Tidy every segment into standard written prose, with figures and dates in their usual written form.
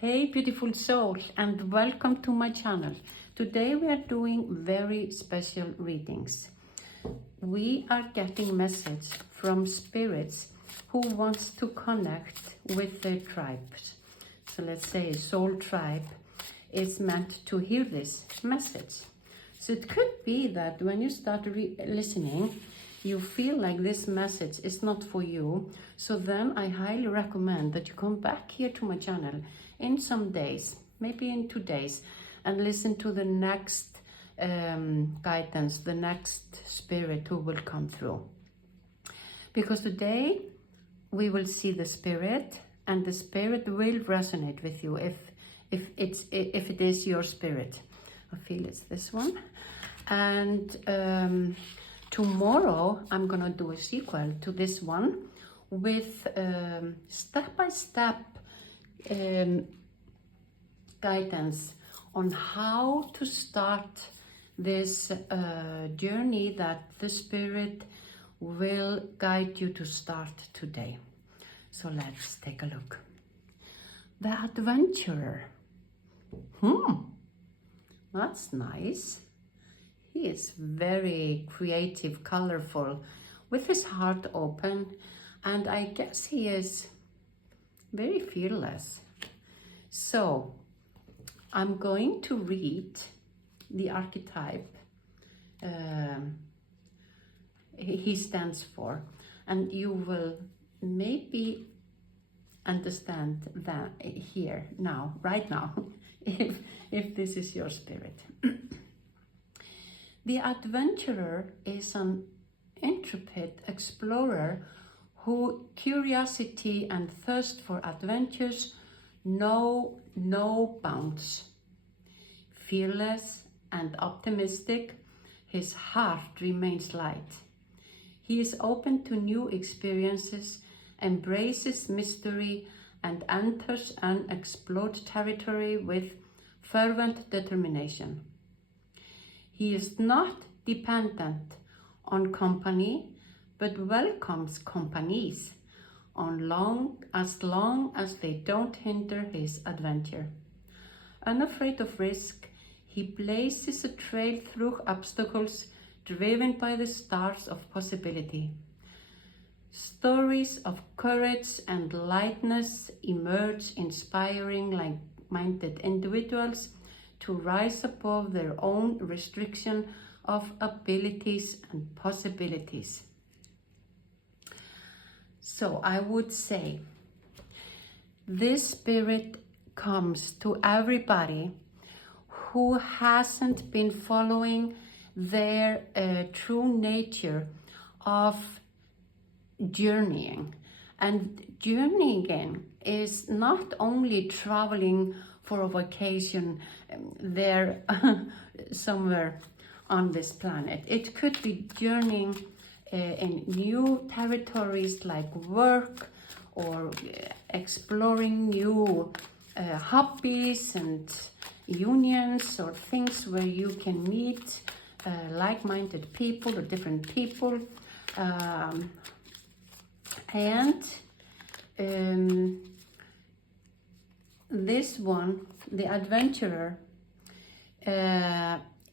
Hey beautiful soul, and welcome to my channel. Today we are doing very special readings. We are getting message from spirits who wants to connect with their tribes. So let's say a soul tribe is meant to hear this message. So it could be that when you start listening, you feel like this message is not for you. So then I highly recommend that you come back here to my channel in some days, maybe in 2 days, and listen to the next guidance, the next spirit who will come through. Because today we will see the spirit, and the spirit will resonate with you if it is your spirit. I feel it's this one. And tomorrow I'm gonna do a sequel to this one with step-by-step guidance on how to start this journey that the spirit will guide you to start today. So let's take a look. The adventurer. That's nice. He is very creative, colorful, with his heart open, and I guess he is very fearless. So I'm going to read the archetype he stands for, and you will maybe understand that here now, right now, if this is your spirit. The adventurer is an intrepid explorer whose curiosity and thirst for adventures know no bounds. Fearless and optimistic, his heart remains light. He is open to new experiences, embraces mystery, and enters unexplored territory with fervent determination. He is not dependent on company, but welcomes companies as long as they don't hinder his adventure. Unafraid of risk, he blazes a trail through obstacles, driven by the stars of possibility. Stories of courage and lightness emerge, inspiring like-minded individuals to rise above their own restriction of abilities and possibilities. So I would say this spirit comes to everybody who hasn't been following their true nature of journeying. And journeying is not only traveling for a vacation there somewhere on this planet. It could be journeying in new territories like work, or exploring new hobbies and unions, or things where you can meet like-minded people or different people. This one, the adventurer,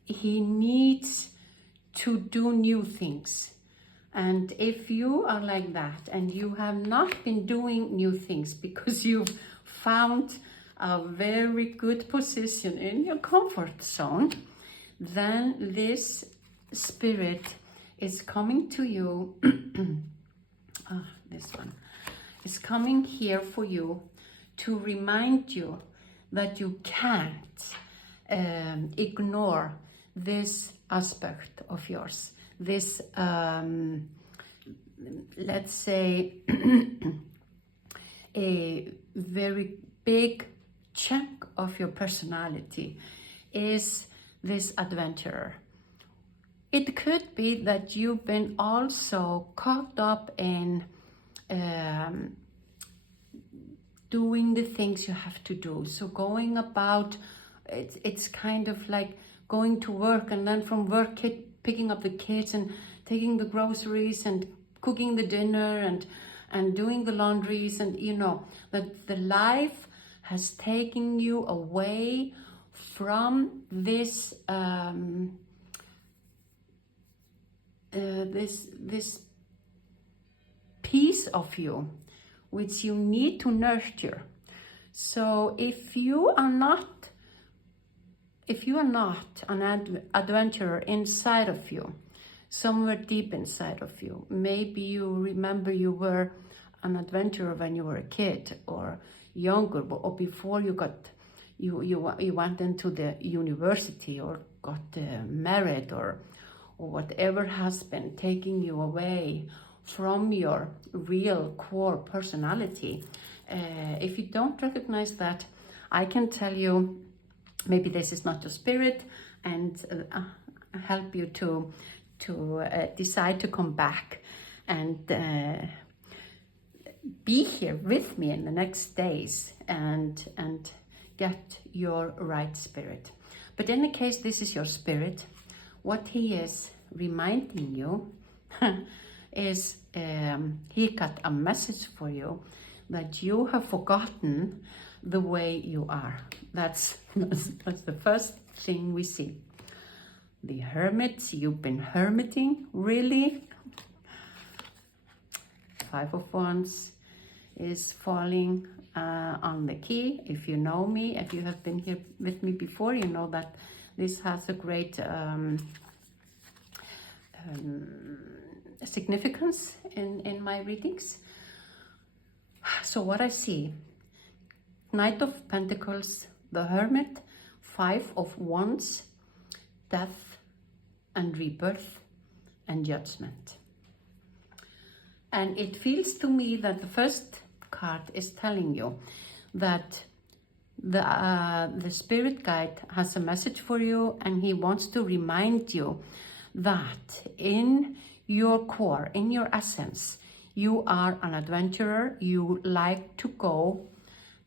he needs to do new things. And if you are like that and you have not been doing new things because you've found a very good position in your comfort zone, then this spirit is coming to you. This one is coming here for you to remind you that you can't ignore this aspect of yours. This, let's say, a very big chunk of your personality is this adventurer. It could be that you've been also caught up in doing the things you have to do. So going about, it's kind of like going to work, and then from work picking up the kids and taking the groceries and cooking the dinner and doing the laundries, and you know that the life has taken you away from this this piece of you which you need to nurture. So if you are not an adventurer inside of you, somewhere deep inside of you, maybe you remember you were an adventurer when you were a kid or younger, or before you went into the university or got married, or whatever has been taking you away from your real core personality. If you don't recognize that, I can tell you, maybe this is not your spirit, and help you to decide to come back and be here with me in the next days and get your right spirit. But in the case this is your spirit, what he is reminding you is he got a message for you that you have forgotten the way you are. That's the first thing we see. The hermit, you've been hermiting, really? Five of Wands is falling on the key. If you know me, if you have been here with me before, you know that this has a great significance in my readings. So what I see, Knight of Pentacles, the Hermit, Five of Wands, death and rebirth and judgment. And it feels to me that the first card is telling you that the spirit guide has a message for you, and he wants to remind you that in your core, in your essence, you are an adventurer. You like to go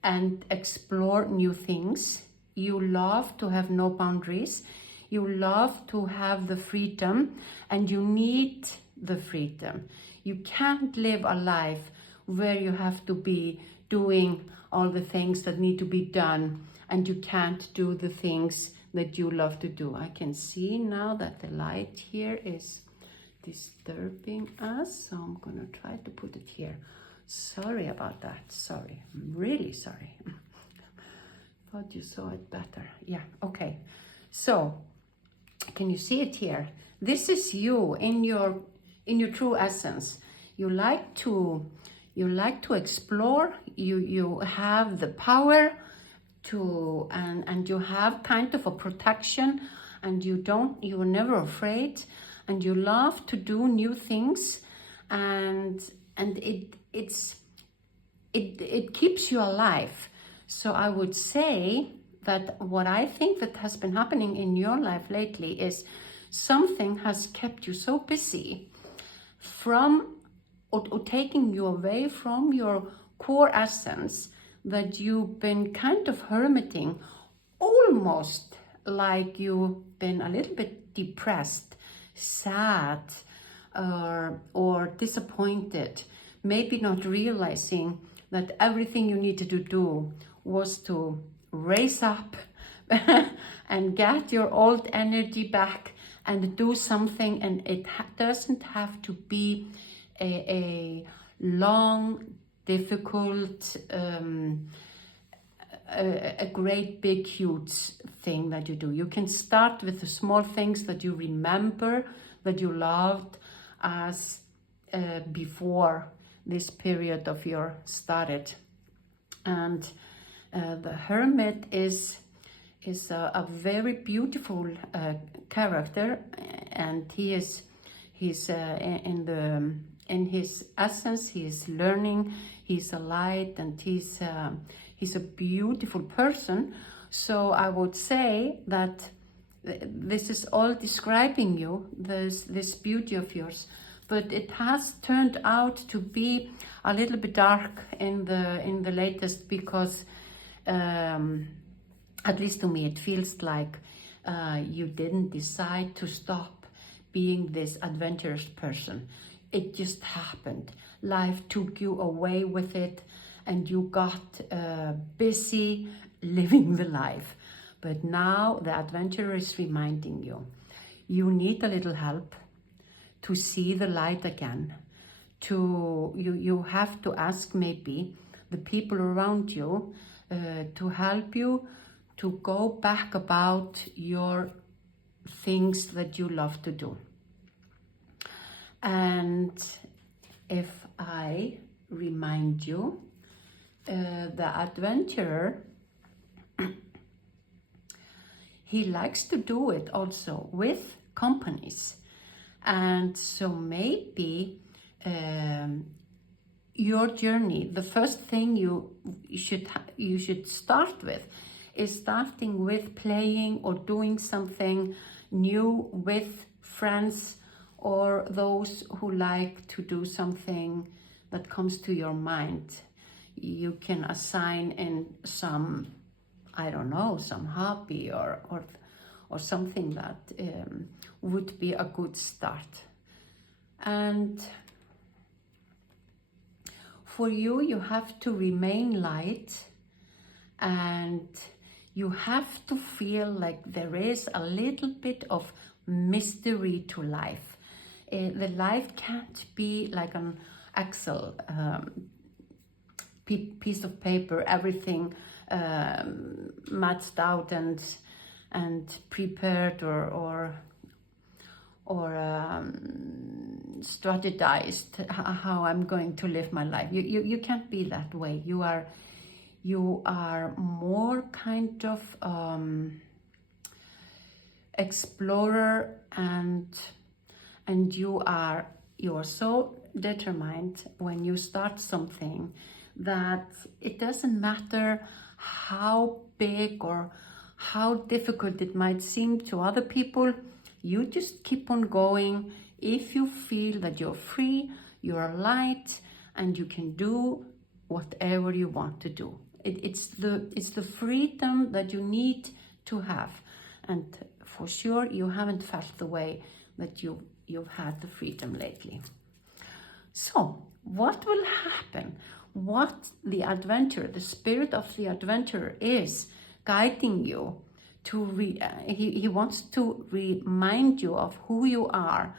and explore new things. You love to have no boundaries. You love to have the freedom, and you need the freedom. You can't live a life where you have to be doing all the things that need to be done, and you can't do the things that you love to do. I can see now that the light here is disturbing us, so I'm gonna try to put it here. Sorry about that. Sorry, I'm really sorry. Thought you saw it better. Yeah, okay. So can you see it here? This is you in your true essence. You like to explore. You have the power to, and you have kind of a protection, and you're never afraid, and you love to do new things, and it keeps you alive. So I would say that what I think that has been happening in your life lately is something has kept you so busy from or taking you away from your core essence that you've been kind of hermiting, almost like you've been a little bit depressed, sad, or disappointed, maybe not realizing that everything you needed to do was to raise up and get your old energy back and do something. And it doesn't have to be a long, difficult, a great, big, huge thing that you do. You can start with the small things that you remember that you loved as before this period of your started. And the Hermit is a very beautiful character, and he's in his essence, he is learning, he's a light, and he's a beautiful person. So I would say that this is all describing you, this beauty of yours, but it has turned out to be a little bit dark in the latest, because at least to me it feels like you didn't decide to stop being this adventurous person. It just happened. Life took you away with it, and you got busy living the life. But now the adventurer is reminding you, you need a little help to see the light again. You have to ask maybe the people around you to help you to go back about your things that you love to do. And if I remind you, the adventurer, he likes to do it also with companies. And so maybe your journey, the first thing you should start with is starting with playing or doing something new with friends or those who like to do something that comes to your mind. You can assign in some, I don't know, some hobby or something that would be a good start. And for you, you have to remain light, and you have to feel like there is a little bit of mystery to life. The life can't be like an Excel piece of paper, everything matched out and prepared or strategized how I'm going to live my life. You can't be that way. You are more kind of explorer, and you are so determined when you start something that it doesn't matter how big or how difficult it might seem to other people. You just keep on going. If you feel that you're free, you're light, and you can do whatever you want to do. It's the freedom that you need to have. And for sure, you haven't felt the way that you've had the freedom lately. So what will happen? What the adventurer, the spirit of the adventurer, is guiding you to he wants to remind you of who you are,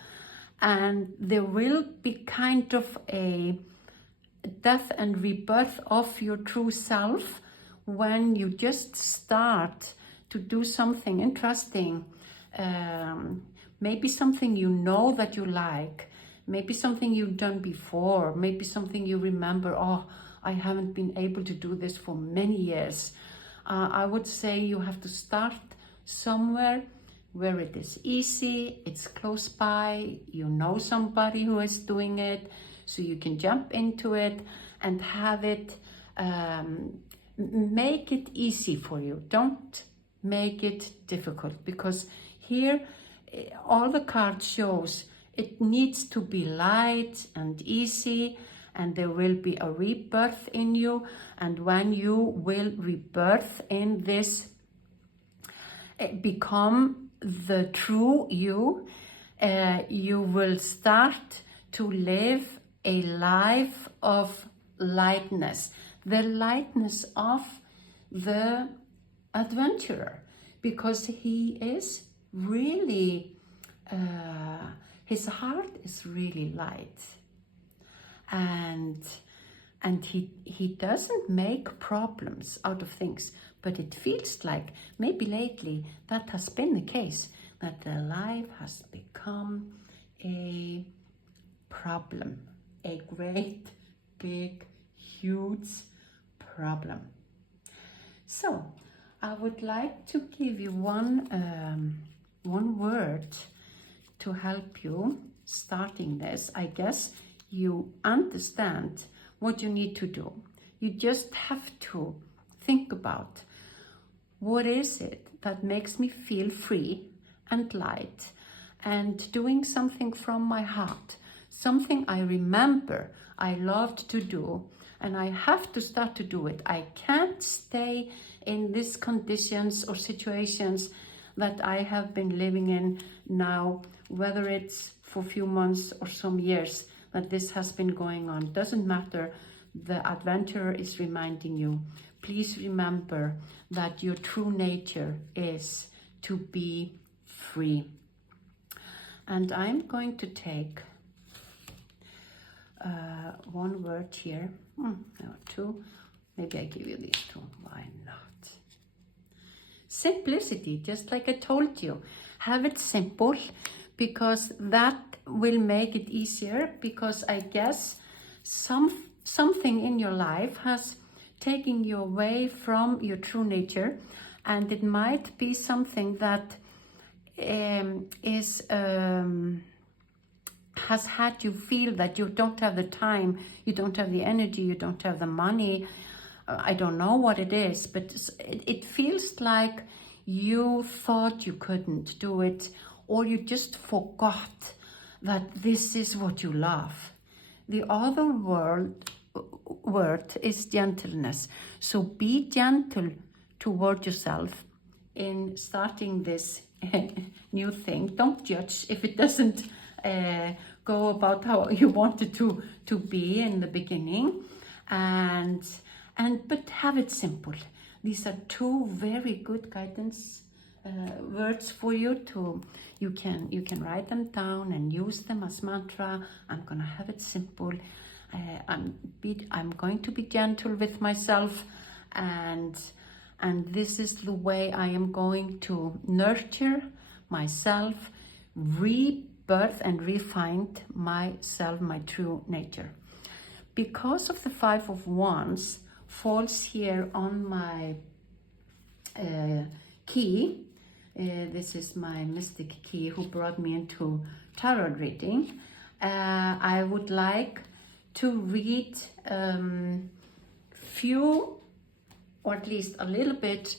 and there will be kind of a death and rebirth of your true self when you just start to do something interesting, maybe something you know that you like, maybe something you've done before, maybe something you remember, oh, I haven't been able to do this for many years. I would say you have to start somewhere where it is easy, it's close by, you know somebody who is doing it, so you can jump into it and have it, make it easy for you. Don't make it difficult, because here all the cards shows it needs to be light and easy, and there will be a rebirth in you. And when you will rebirth in this, become the true you, you will start to live a life of lightness, the lightness of the adventurer, because he is really, his heart is really light, and he doesn't make problems out of things. But it feels like maybe lately that has been the case, that the life has become a problem, a great, big, huge problem. So I would like to give you one word to help you starting this. I guess you understand what you need to do. You just have to think about, what is it that makes me feel free and light and doing something from my heart, something I remember I loved to do, and I have to start to do it. I can't stay in these conditions or situations that I have been living in now, whether it's for a few months or some years that this has been going on. Doesn't matter. the adventurer is reminding you, please remember that your true nature is to be free. And I'm going to take one word here, no, two, maybe I give you these two, why not? Simplicity, just like I told you, have it simple, because that will make it easier, because I guess something in your life has taken you away from your true nature, and it might be something that has had you feel that you don't have the time, you don't have the energy, you don't have the money. I don't know what it is, but it feels like you thought you couldn't do it, or you just forgot that this is what you love. The other word is gentleness. So be gentle toward yourself in starting this new thing. Don't judge if it doesn't go about how you wanted to be in the beginning, but have it simple. These are two very good guidance words for you to. You can write them down and use them as mantra. I'm gonna have it simple. I'm going to be gentle with myself, and this is the way I am going to nurture myself, rebirth and refine myself, my true nature. Because of the Five of Wands falls here on my key, this is my mystic key who brought me into tarot reading. I would like to read few, or at least a little bit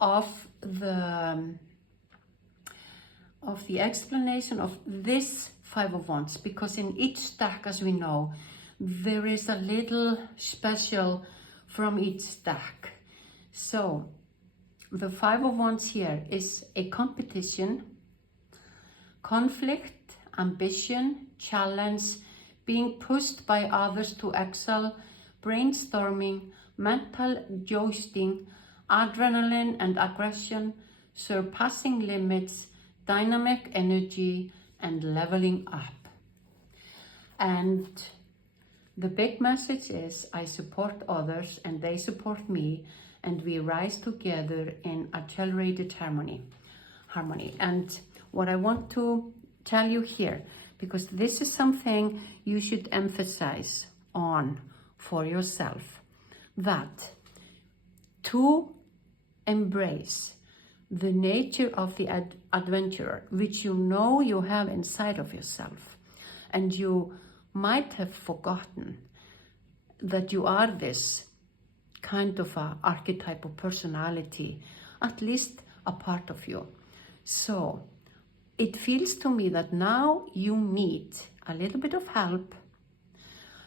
of the explanation of this Five of Wands, because in each deck, as we know, there is a little special from each deck. So the Five of Wands here is a competition, conflict, ambition, challenge, being pushed by others to excel, brainstorming, mental jousting, adrenaline and aggression, surpassing limits, dynamic energy, and leveling up. And the big message is, I support others and they support me, and we rise together in accelerated harmony. And what I want to tell you here, because this is something you should emphasize on for yourself, that to embrace the nature of the adventurer, which you know you have inside of yourself, and you might have forgotten that you are this kind of a archetypal personality, at least a part of you. So it feels to me that now you need a little bit of help,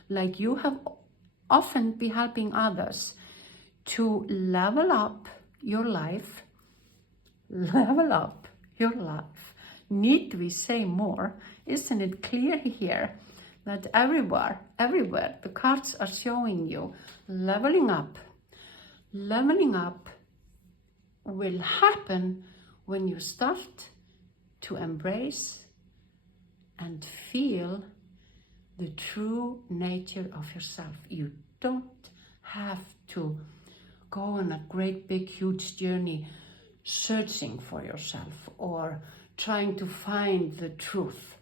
like you have often been helping others to level up your life. Level up your life. Need we say more? Isn't it clear here that everywhere, the cards are showing you leveling up. Leveling up will happen when you start to embrace and feel the true nature of yourself. You don't have to go on a great big huge journey searching for yourself or trying to find the truth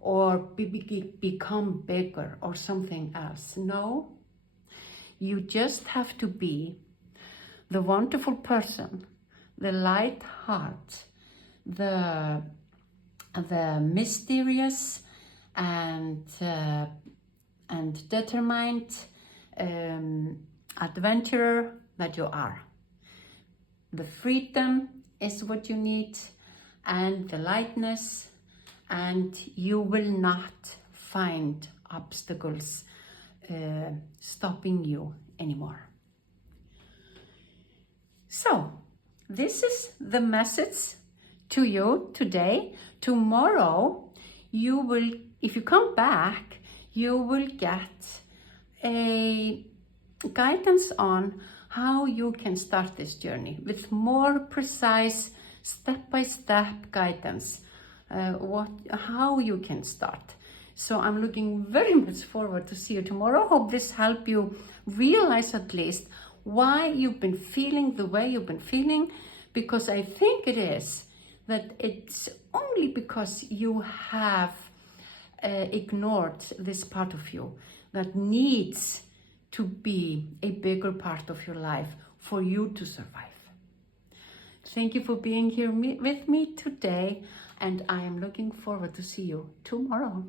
or become bigger or something else. No, you just have to be the wonderful person, the light heart, the mysterious and determined adventurer that you are. The freedom is what you need, and the lightness, and you will not find obstacles stopping you anymore. So this is the message to you today. Tomorrow you will, if you come back, you will get a guidance on how you can start this journey with more precise step-by-step guidance, how you can start. So I'm looking very much forward to see you tomorrow. Hope this helped you realize at least why you've been feeling the way you've been feeling, because I think it is that it's only because you have ignored this part of you that needs to be a bigger part of your life for you to survive. Thank you for being here with me today, and I am looking forward to see you tomorrow.